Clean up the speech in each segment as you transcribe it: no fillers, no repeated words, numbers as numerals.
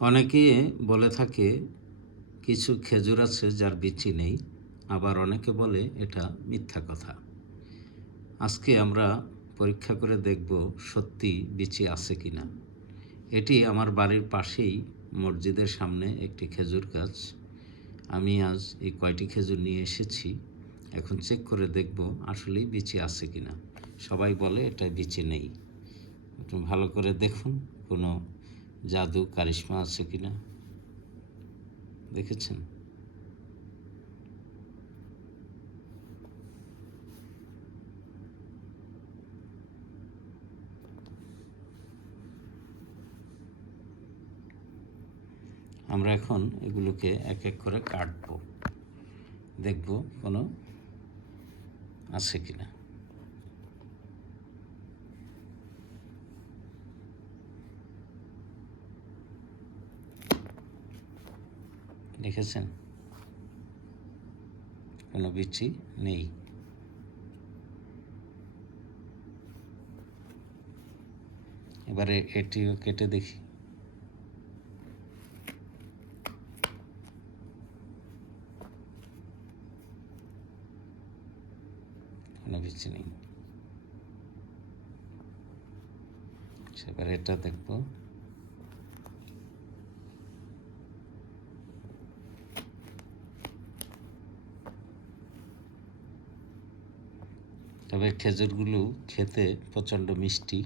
অনেকে বলে থাকে কিছু খেজুর আছে যার বিচি নেই, আবার অনেকে বলে এটা মিথ্যা কথা। আজকে আমরা পরীক্ষা করে দেখব সত্যি বিচি আছে কি না। এটি আমার বাড়ির পাশেই মসজিদের সামনে একটি খেজুর গাছ। আমি আজ এই কয়টি খেজুর নিয়ে এসেছি, এখন চেক করে দেখব আসলেই বিচি আছে কি না। সবাই বলে এটা বিচি নেই। একটু ভালো করে দেখুন কোনো জাদু কারিশমা আছে কি না। দেখেছেন? আমরা এখন এগুলোকে এক এক করে কাটবো, দেখব কোনো আছে কি না। দেখেছেন? কোনো বিচি নেই। এবারে এটিও কেটে দেখি। কোনো বিচি নেই। এবার এটা দেখব। তবে খেজুরগুলো খেতে প্রচণ্ড মিষ্টি।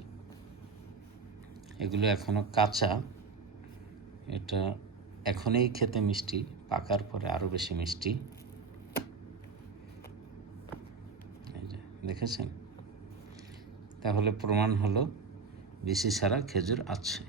এগুলো এখনও কাঁচা, এটা এখনই খেতে মিষ্টি, পাকার পরে আরও বেশি মিষ্টি। দেখেছেন? তাহলে প্রমাণ হলো বিচি ছাড়া খেজুর আছে।